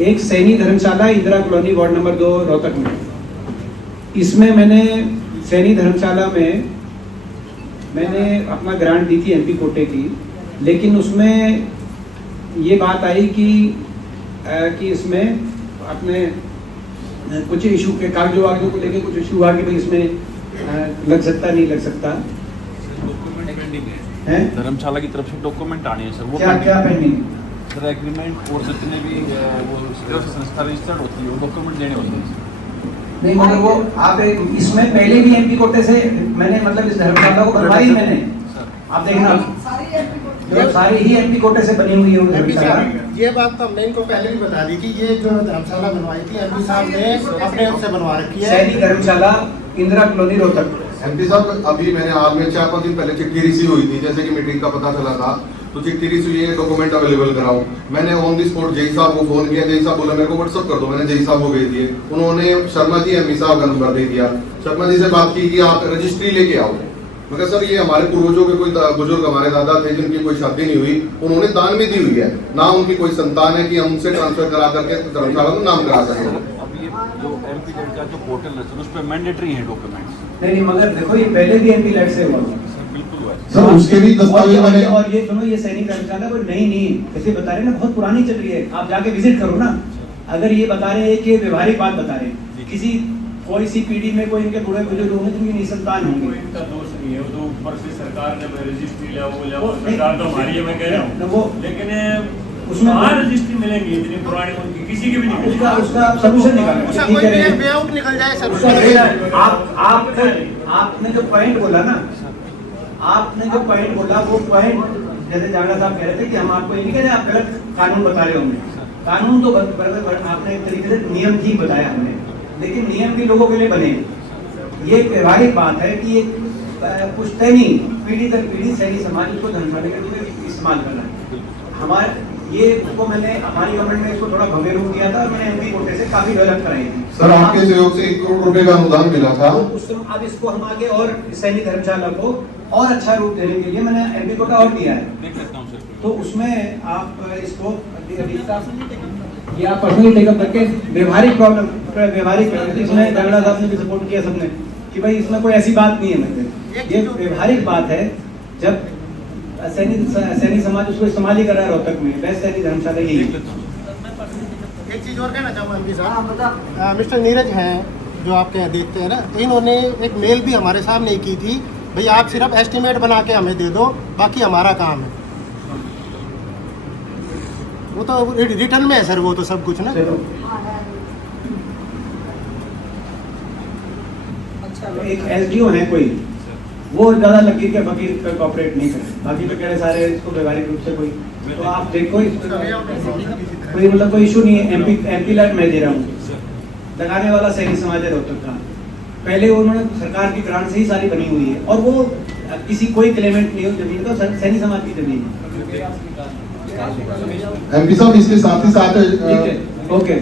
एक Saini Dharamshala Indira colony ward number 2 Rohtak में, इसमें मैंने सैनी धर्मशाला में मैंने अपना ग्रांट दी थी एमपी कोटे की, लेकिन उसमें ये बात आई कि इसमें अपने कुछ इशू के कागजों वागजों को लेके कुछ इशू आ कि भाई इसमें लग सकता नहीं लग सकता। डॉक्यूमेंट पेंडिंग है धर्मशाला की तरफ से डॉक्यूमेंट आने हैं सर। वो क्या पेंडिंग सर एग्रीमेंट और जितने भी वो संस्था रजिस्टर्ड होती है वो डॉक्यूमेंट देने होते हैं। नहीं मतलब वो आप इसमें पहले भी एमपी कोटे से मैंने मतलब इस धर्मशाला को बनवाई मैंने, आप देखना सारी ही एमपी कोटे से बनी हुई है वो धर्मशाला। ये बात तो हमने इनको पहले भी बता दी कि ये जो धर्मशाला बनवाई थी एमपी साहब ने अपने ओर से बनवा रखी है। सैनी धर्मशाला इंदिरा कॉलोनी रोहतक। एमपी साहब अभी मैंने हाल में 4-5 दिन पहले चिट्ठी रिसीव हुई थी, जैसे कि मीटिंग का पता चला था तो चिट्ठी रिसीव ये डॉक्यूमेंट अवेलेबल कराओ। मैंने ऑन दी स्पॉट जय साहब को फोन किया, जय साहब बोला मेरे को व्हाट्सअप कर दो, मैंने जय साहब को भेज दिए। उन्होंने शर्मा जी एमपी साहब का नंबर दे दिया, शर्मा जी से बात की कि आप रजिस्ट्री लेके आओ। मैं कहा सर ये हमारे पूर्वजों के कोई बुजुर्ग हमारे दादा थे जिनकी कोई शादी नहीं हुई, उन्होंने दान में दी हुई है ना, उनकी कोई संतान है कि हम उनसे ट्रांसफर करा करके धर्मशाला को नाम करा सकें। अब ये जो एमपी लेट का जो पोर्टल है सर उस पर मैंडेटरी है डॉक्यूमेंट्स। नहीं मगर देखो ये पहले भी एमपी लेट से हुआ सर, बिल्कुल हुआ है सर उसके भी दस्तावेज मैंने और ये सुनो ये सैनिक धर्मशाला कोई नहीं कैसे बता रहे हैं ना, बहुत पुरानी चल रही है, आप जाके विजिट करो ना। अगर ये बता रहे हैं कि व्यवहारिक बात बता रहे हैं, किसी कोई सी पीढ़ी में कोई इनके बूढ़े बुजुर्ग होंगे जिनकी निसंतान होंगे, इनका दोष नहीं है, वो तो ऊपर से सरकार ने रजिस्ट्री लिया वो सरकार तो हमारी है, मैं कह रहा हूँ वो लेकिन उसमें कहाँ रजिस्ट्री मिलेंगी इतनी पुरानी उनकी, किसी की भी नहीं मिलेगी। उसका सोल्यूशन उसका कोई वे आउट निकल जाए सर। आपने जो पॉइंट बोला ना, आपने जो पॉइंट बोला वो पॉइंट जैसे जाना साहब कह रहे थे कि हम आपको ये नहीं कह रहे आप गलत कानून बता रहे होंगे, कानून तो आपने एक तरीके से नियम ही बताया हमने, लेकिन नियम भी लोगों के लिए बने। ये व्यवहारिक बात है कि ये पुश्तैनी पीढ़ी दर पीढ़ी सैनी समाज उसको धर्मशाला के लिए इस्तेमाल कर रहा है। हमारे ये उसको मैंने हमारी गवर्नमेंट ने इसको थोड़ा भव्य रूप दिया था और मैंने एमपी कोटे से काफी डेवलप कराई थी सर। आपके सहयोग से 1 करोड़ रुपए का अनुदान मिला था। अब इसको हम आगे और सैनी धर्मशाला को और अच्छा रूप देने के लिए मैंने एमपी कोटा और दिया है, तो उसमें आप इसको ये आप पर्सनली टेकअप करके व्यवहारिक प्रॉब्लम इसमें गंगड़ा साहब ने भी सपोर्ट किया सबने कि भाई इसमें कोई ऐसी बात नहीं है, मतलब ये व्यवहारिक बात है। जब सैनी समाज उसको इस्तेमाल ही कर रहा है रोहतक में, बेस्ट सैनी धर्मशाला यही। एक चीज और कहना चाहूँगा एमपी साहब, मिस्टर नीरज हैं जो आपके यहाँ देखते हैं ना, इन्होंने एक मेल भी हमारे सामने की थी, भाई आप सिर्फ एस्टिमेट बना के हमें दे दो, बाकी हमारा काम है। वो तो रिटर्न में है सर, वो तो सब कुछ ना। एक एसडीओ है कोई, वो ज्यादा लकीर के फकीर पे कॉपरेट नहीं करे, बाकी तो कह रहे सारे इसको व्यवहारिक रूप से कोई, तो आप देखो कोई मतलब कोई इशू नहीं है। एमपी लाइट मैं दे रहा हूँ, लगाने वाला सैनी समाज है रोहतक का, पहले उन्होंने सरकार की ग्रांट से ही सारी बनी हुई है और वो किसी कोई क्लेमेंट नहीं हो जमीन का, सैनी समाज की जमीन है। एमपी साहब इसके साथ ही साथ ओके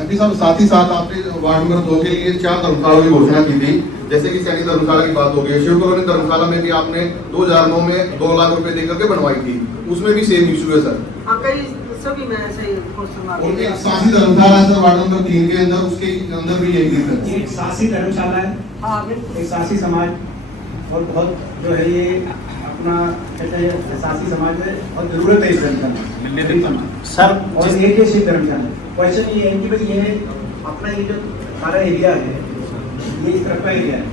एमपी साहब साथ ही साथ आपने वार्ड नंबर 2 के लिए 4 धर्मशाला की घोषणा की थी, जैसे कि सैनी धर्मशाला की बात हो गई, शिव कॉलोनी धर्मशाला में भी आपने 2009 में 2 लाख रुपए देकर के बनवाई थी, उसमें भी सेम इशू है सर। उनके सासी धर्मशाला है सर वार्ड नंबर 3 के अंदर, उसके अंदर भी यही दिक्कत है। एक सासी धर्मशाला है, एक सासी समाज और बहुत जो है ये अपना कहते हैं सासी समाज में और जरूरत है इस धर्मशाला सर। और एक शिव धर्मशाला, क्वेश्चन ये है कि भाई ये अपना ये जो सारा एरिया है ये इस तरफ का एरिया है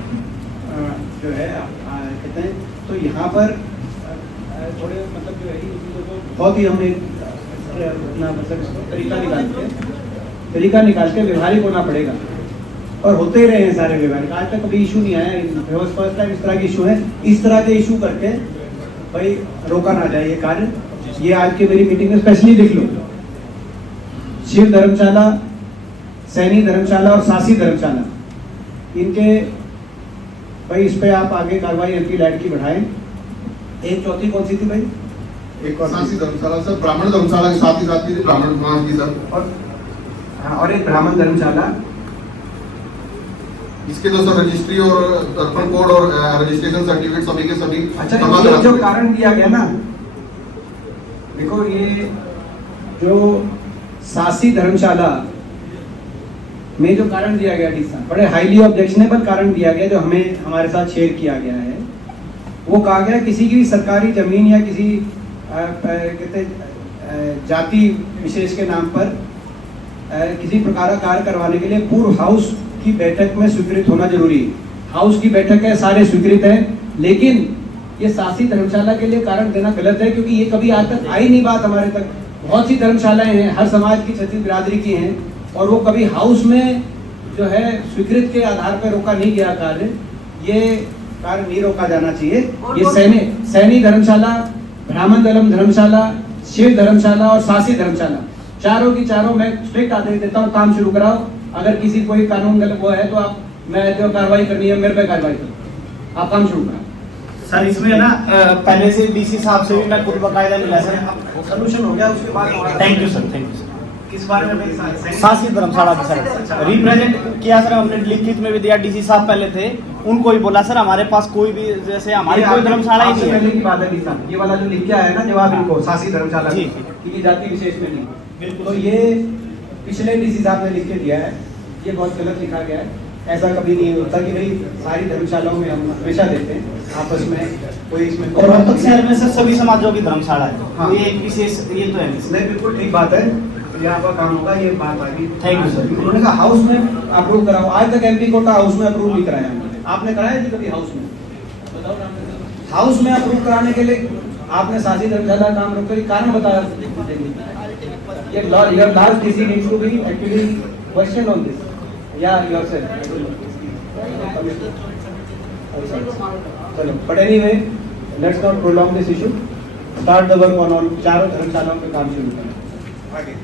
जो है कहते हैं, तो यहाँ पर थोड़े मतलब जो है बहुत ही हमने अपना मतलब इसको तरीका निकाल के व्यवहारिक होना पड़ेगा और होते ही रहे हैं सारे व्यवहारिक। आज तक कभी इशू नहीं आया, फर्स्ट टाइम इस तरह के इशू है, इस तरह के इशू करके भाई रोका ना जाए ये कार्य। ये आज की मेरी मीटिंग में स्पेशली लिख लो, शिव धर्मशाला, सैनी धर्मशाला और सासी धर्मशाला, इनके भाई इस पे आप आगे कार्रवाई एमपी लैंड की बढ़ाएं। एक चौथी कौन सी थी भाई? एक सासी धर्मशाला सर, ब्राह्मण धर्मशाला के साथ ही साथ थी ब्राह्मण समाज की सर, और एक ब्राह्मण धर्मशाला। इसके तो सर रजिस्ट्री और अर्पण कोड और रजिस्ट्रेशन सर्टिफिकेट सभी के सभी। अच्छा ये जो कारण दिया गया ना, देखो ये जो सासी धर्मशाला में जो कारण दिया गया डीसी साहब, बड़े हाईली ऑब्जेक्शनेबल कारण दिया गया जो हमें हमारे साथ शेयर किया गया है। वो कहा गया किसी की भी सरकारी जमीन या किसी कहते जाति विशेष के नाम पर किसी प्रकार का कार्य करवाने के लिए पूर्व हाउस की बैठक में स्वीकृत होना जरूरी है। हाउस की बैठक है, सारे स्वीकृत है, लेकिन ये सासी धर्मशाला के लिए कारण देना गलत है, क्योंकि ये कभी आज तक आई नहीं बात हमारे तक। बहुत सी धर्मशालाएं हैं, हर समाज की छत्तीस बिरादरी की हैं, और वो कभी हाउस में जो है स्वीकृत के आधार पर रोका नहीं गया कार्य। ये कार्य नहीं रोका जाना चाहिए। ये सैनी धर्मशाला, ब्राह्मण दलम धर्मशाला, शिव धर्मशाला और सासी धर्मशाला, चारों की चारों मैं स्ट्रिक्ट आदेश देता हूँ, काम शुरू कराओ। अगर किसी कोई कानून गलत वो है तो आप, मैं जो कार्रवाई करनी है मेरे पे कार्रवाई करो, आप काम शुरू कराओ। सर इसमें ना पहले से डीसी साहब से भी मैं खुद बकायदा मिला सर, सोल्यूशन हो गया उसके बाद। Thank you sir, thank you sir. किस बारे में? सासी धर्मशाला की सर रिप्रेजेंट किया सर, हमने लिखित में भी दिया। डीसी साहब पहले थे, उनको ही बोला सर हमारे पास कोई भी, जैसे हमारी कोई धर्मशाला ही नहीं है। पहले की बात है डीसी साहब, ये वाला जो लिख के आया है ना जवाब इनको, सासी धर्मशाला जी, की जाति विशेष में नहीं, तो ये पिछले डीसी साहब ने लिख के दिया है, ये बहुत गलत लिखा गया है। ऐसा कभी नहीं होता कि भाई सारी धर्मशालाओं में हम हमेशा देते हैं आपस में कोई इसमें। और रोहतक शहर में सर सभी समाजों की धर्मशाला है, हाँ। ये एक विशेष ये तो है नहीं, बिल्कुल ठीक बात है, यहाँ पर काम होगा, ये बात आ गई। Thank you sir. उन्होंने कहा हाउस में अप्रूव कराओ, आज तक एमपी कोटा हाउस में अप्रूव नहीं कराया हमने। आपने कराया जी कभी हाउस में? हाउस में अप्रूव कराने के लिए आपने सासी धर्मशाला काम रोक कर कारण बता ये last DC needs to be actually question on this या योरसेल्फ। चलो, but anyway let's not prolong this issue, start the work on all. चारों धर्मशालाओं पे काम शुरू करें आगे।